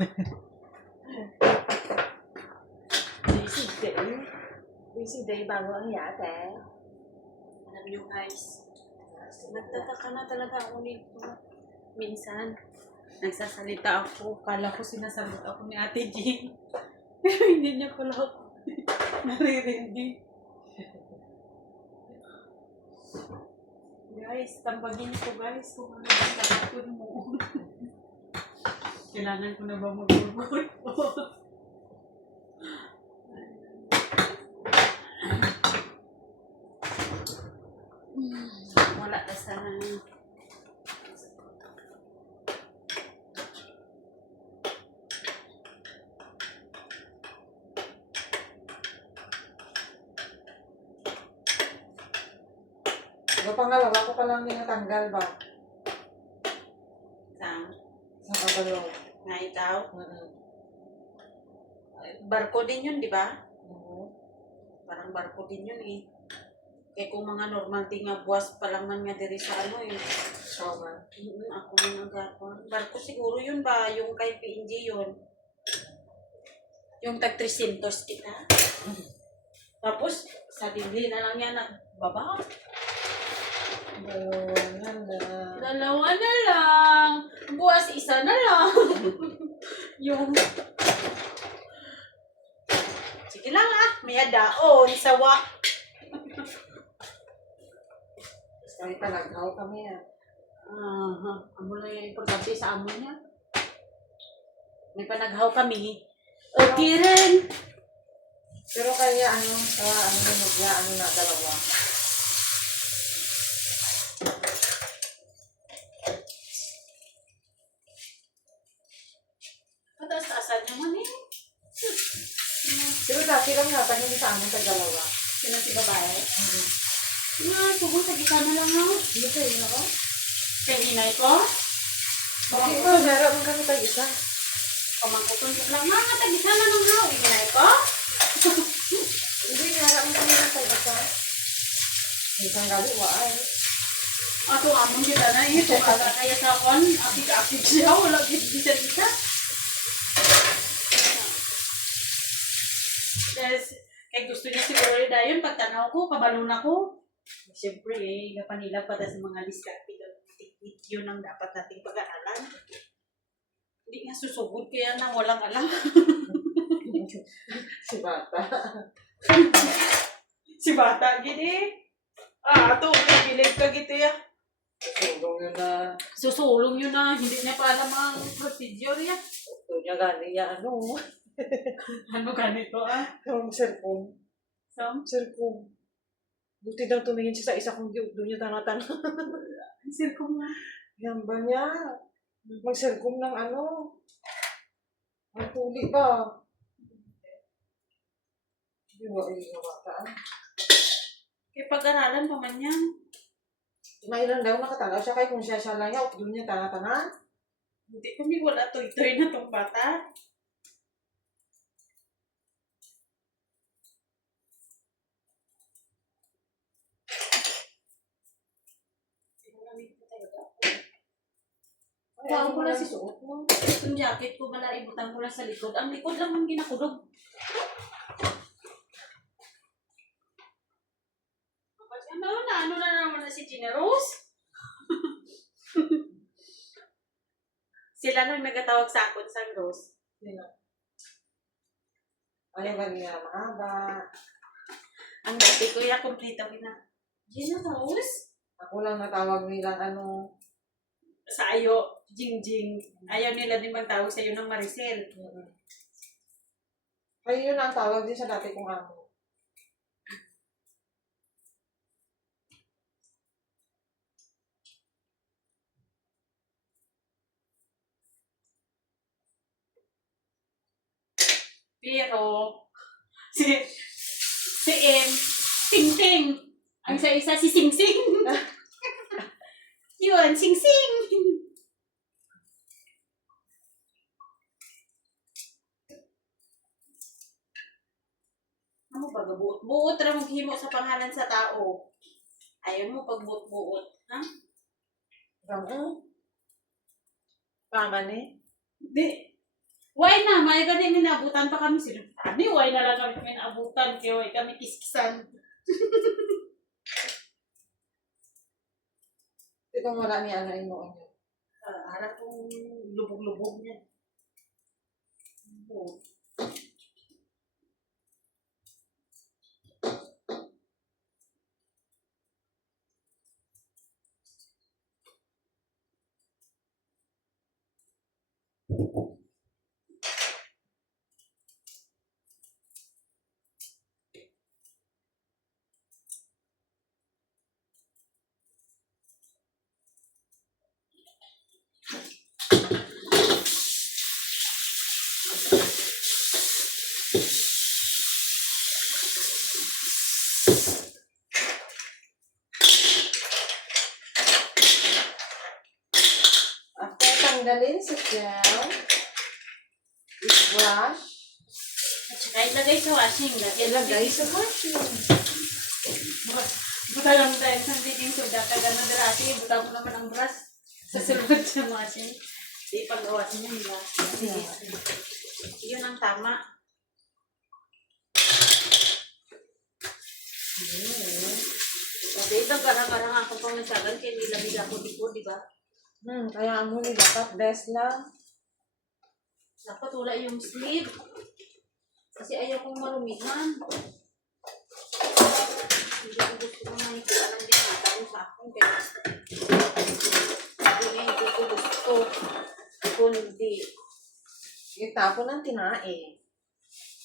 Busy day. Busy day bago ang yate. Alam nyo guys, nagtataka na talaga ako nito. Minsan, nagsasalita ako. Kala ko sinasagot ako ni Ate Jean. Pero hindi niya pala ako naririnig. Guys, tambagin ko guys kung ano ang kapatid mo. Kailangan ko na ba mag-report? Wala na sana. Ito pangalawa ko palang tinatanggal ba? Sa Kabalo. nga ikaw. Barko din yun, di ba? Parang barko din yun eh. Kaya kung mga normal din nga buwas pa lang man nga diri sa ano eh. Ikaw man. Ako man ang gapon. Barko siguro yun ba? Yung kay PNG yun. Yung tag 300 kita. Tapos, sa dibli na lang yan nagbaba. Dalawa na lang. Buwas isa na lang. Yung... Sige lang ah. May daon. Sawa. Kahit talaghaw kami yan. Amo lang yung importante sa amo niya. May panaghaw kami. Okay rin. Pero kaya ano, sa ano na magya, ano na dalawa. Pataas-taasan niya man eh. Pero dati lang natin yung sa amin sa dalawa. Sino si babae? Nga, subo sa gitna na lang ako. Hindi sa inyo ko? Kay hinay ko. Bakit ko, meron man kami tayo isa. Pamangkutuntok lang nga, tag-gitna na lang ako. Hinay ko. Hindi, meron man kami tayo isa. Isang gali, waay. Ato amon kita na eh. Kung aga kaya sa kon, akit-akit siya. Wala bisa-bisa. Kaya gusto niya siguro rin dahil pagtanaw ko, kabalon ako. Siyempre eh, kapanila pa sa mga diskarte. Yun ang dapat nating pag-aralan. Hindi nga susugod kaya nang walang alam. Si Bata. Si bata, gini. Ato, pipilit ka gito ya. Tulong yun na. Susulong yun na, hindi niya pa alam ang procedure ya. Ito niya gani niya, ano. Ano ganito Yung cellphone. Sam? Cellphone. Buti daw tumingin siya sa isa kong doon niya tanatan. Sirko nga. Yan ba niya? Mag-cellphone ng ano. Ang tuli ba? Hindi ba ay nabataan? Kaya pag-aralan pa man yan. Mailan daw nakatanaw siya kay kung siya lang niya, doon niya tanatanan. Hindi kami wala toy-toy na tong bata. Tawag ko lang si suot mo. Yung jacket ko, mala ibutang ko lang sa likod. Ang likod lang ang ginakulog. Ano na naman na si Gina Rose? Sila nang nagatawag sa akin sa Rose. Ano ba niya? Mahaba. Ang dati ko yung kumplito na. Gina Rose? Ako lang natawag nilang ano. Sa ayo, Jingjing. Ayaw nila din magtawag sa iyo ng Maricel. Kaya yun ang tawag din sa dati kong amo. Pero, si M, Ting Ting. Ang isa-isa si Sing Sing. Yun, Sing Sing. Ano ba, buot? Buot ra maghimo sa pangalan sa tao. Ayaw mo pag buot-buot, ha? Tama ni? Hindi. Why na, may gani minabutan pa kami sila. Kami, why na lang kami minabutan, kaya why kami kiskisan. Ito wala niya na inoon niya. Harap kong lubog-lubog niya. Oh. After tanggalin sa gel, i-brush, At saka ilagay sa washing. ilagay sa washing. Buta lang tayo sa baking soda. Kagano darati, buta mo naman ang brush sa silbad sa washing. Di pag-awas mo nila. Yun ang tama. Kasi ito, garang-garang ako pang nasagan kaya nilamig ako dito, di ba? Kaya mo ni dapat best lang. Dapat wala yung sleeve. Kasi ayaw kong marumihan. Hindi ko gusto na makikita ng binata ko sa akin. Kaya hindi ko gusto. Kundi, Itapon ng tinae.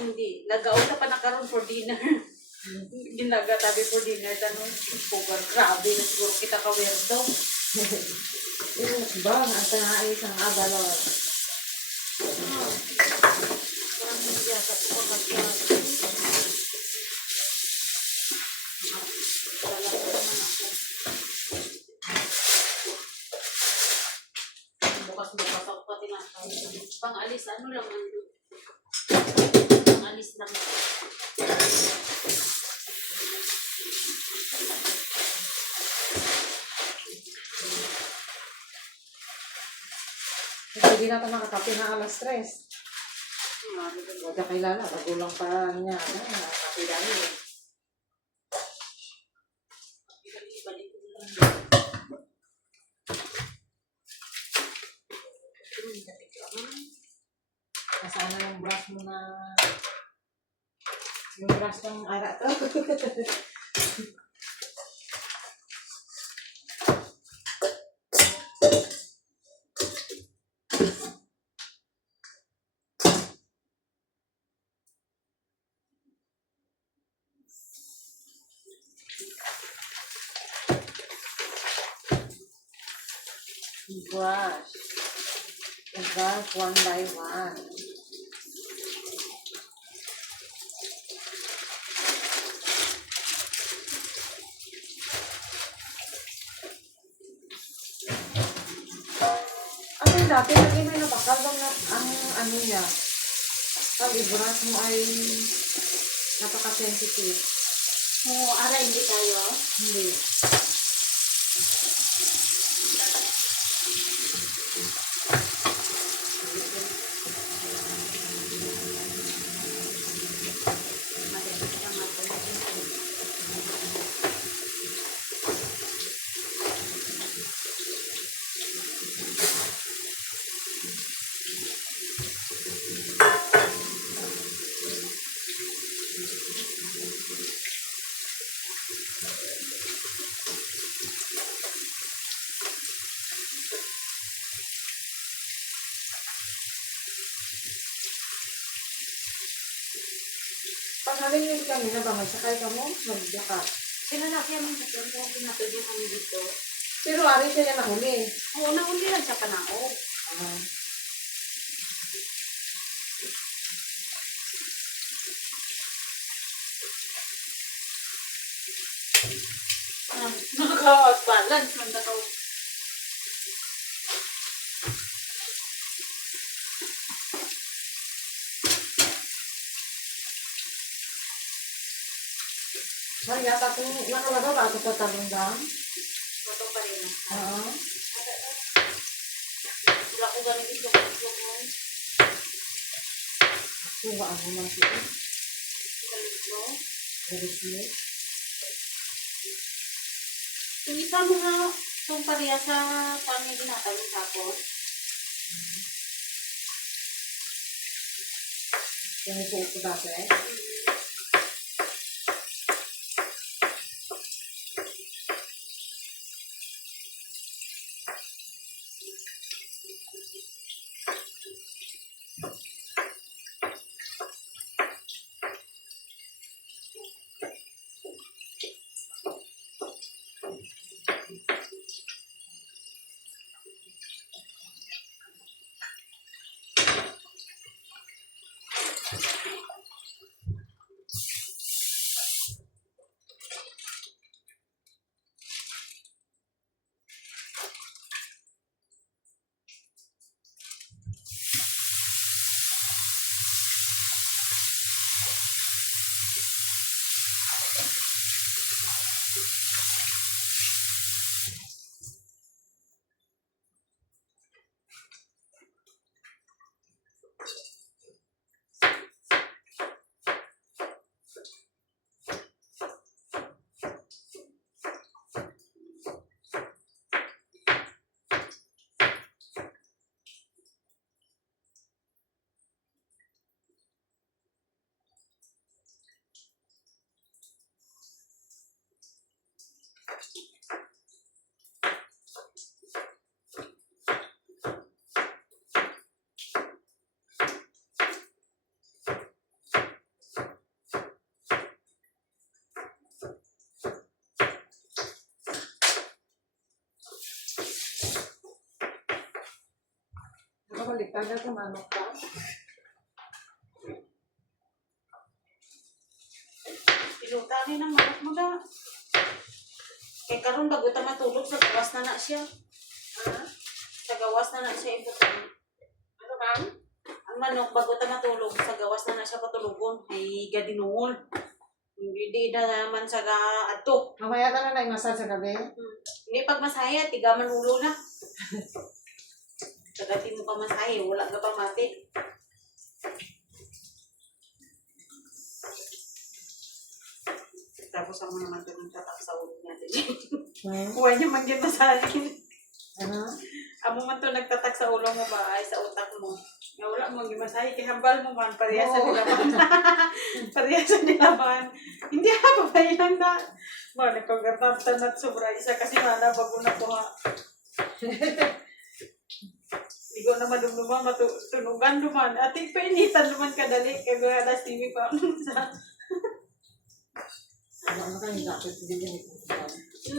hindi. Lagaw na pa nakaroon for dinner. Ginagatabi for dinner. Tanong, sugar. Grabe na siguro kita ka-weirdo. Yung bang ang tinae isang abalor. Parang hindi yata ko pagkakasya. Talaga naman ako. Bukas-bukas ako pati nga. Pang-alis, ano lang ang pang-alis lang. Hindi na ito nakakape na alas 3. Huwag ka kilala. Magulang pa niya. Kape dami eh. Nasaan na yung brush mo na... Yung brush ng ara to. Brush. Brush one by one. Ano dati, lagi may nabakal bang ang ano niya. Pag i-brush mo ay napaka-sensitive. Oo, ara hindi tayo. Hindi. Pag nalingin kami na ba, magsakay ka mo, magdaka. Sinalaki ang mga kung pinatulong kami dito. Pero ari siya na nahuli. Oo, nauli lang sa panao. Nakaka-balance man na to. Saan yata kung nakalaga ba ito sa talundang? Ito pa rin. Oo. Wala ko ganun ito. Tungaan mo lang siya. Galit mo. Galit mo. Yung isa mo nga, itong pareha sa kami ginatawin tapos. Yung isuot ko dati. Nakabaliktad na kumanok ka. Ilutangin ang manok mo na. Kaya karon bago ta matulog, sa gawas na siya. Ha? Sa gawas na siya ibutang. Ano ma'am? Ang manok, bago ta matulog, sa gawas na siya patulugon. Ay gadinungol. Hindi na naman sa ato. Mamaya na na imasal sa gabi. Hindi pag masaya, tigaman ulo na. Pagkati mo pa masaya, wala ka pa mati. Tapos ako naman ito yung tatak sa ulo natin. Huwag niya man din masalin. Ano? Amo man to nagtatak sa ulo mo ba ay sa utak mo. Nga wala mo gimasahe kay hambal mo man pareha sa Oo. nilaban. Pareha sa nilaban. Hindi ha pabayan na. Mo nagkagartaptan at sobra isa kasi mana bago na ko ha. Ligo na madumduman matunugan duman. Ati painitan duman kadali kay alas TV pa. Ano kayo dapat hindi ganito.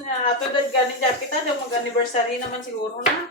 Ato dad gani jacket daw mag-anniversary naman siguro na.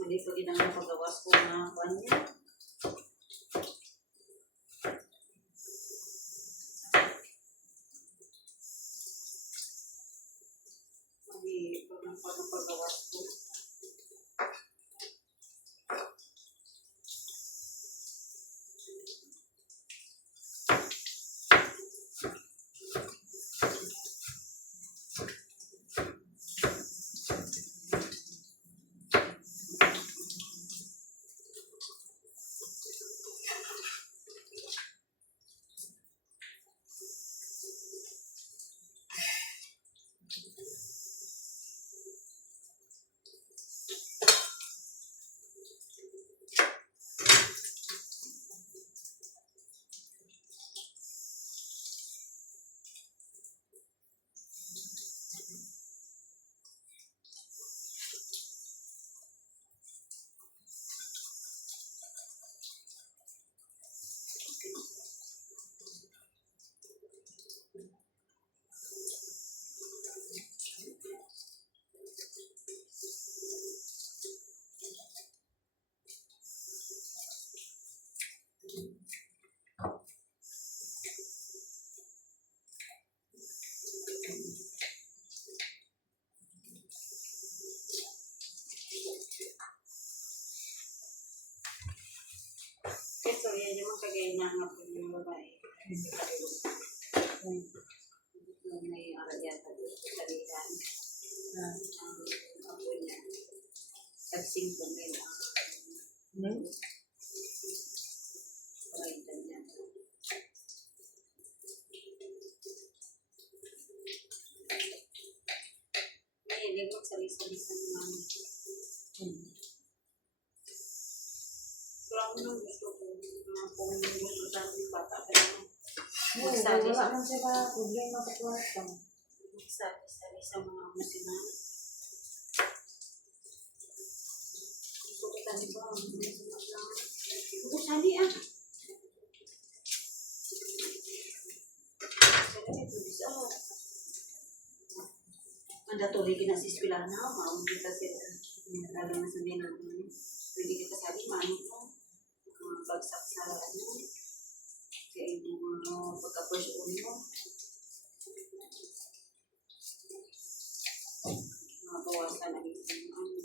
Hindi ko din ang pagawas ko na kanya. Hindi ko ng pagawas ko. kaya nanganap ko yung babae. May arayat at salihan. Ako niya. Tagsing ko nila. Pagkaitan niya. May magsali-salisa naman. Pero ako nang gusto ko. Kung gusto sa ating bata. Magsali Wala man sila problema sa kwarta. Magsali sa mga musinan. Gusto ko tani ba? Gusto sali ah. Sali ito bisa. Anda tuloy kinasiskwila na. Maong kita sila. Lalo na sabihin natin. Pwede kita sabi, maano ko. Bagsak sa ano. Kaya yung pagka-first uno. Mabawasan na ito yung ano.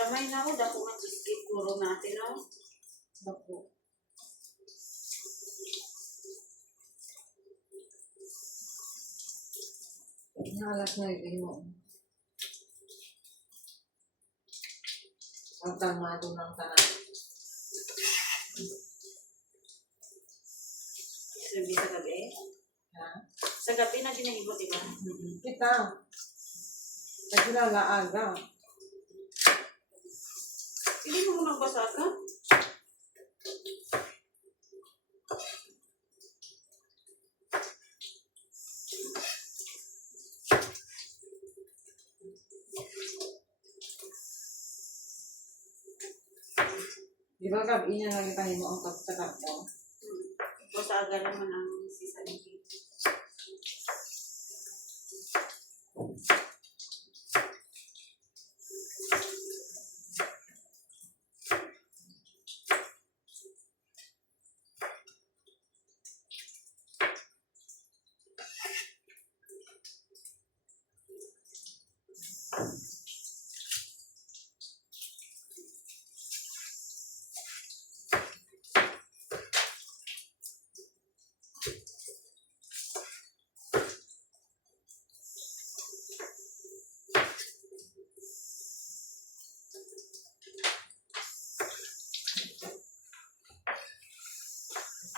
Damay na ako, dako nga cheesecake puro natin, no? Bako. Alas na yun mo. Ang kalmado ng tanan. Sabi sa gabi. Ha? Sa gabi na ginahibot, diba? Kita. Nagkilala aga. Hindi mo nagbasa ka? Di ba gabi niya nagitahin mo ang pagsakat mo? Basta aga naman ang sisalipin.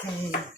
Okay.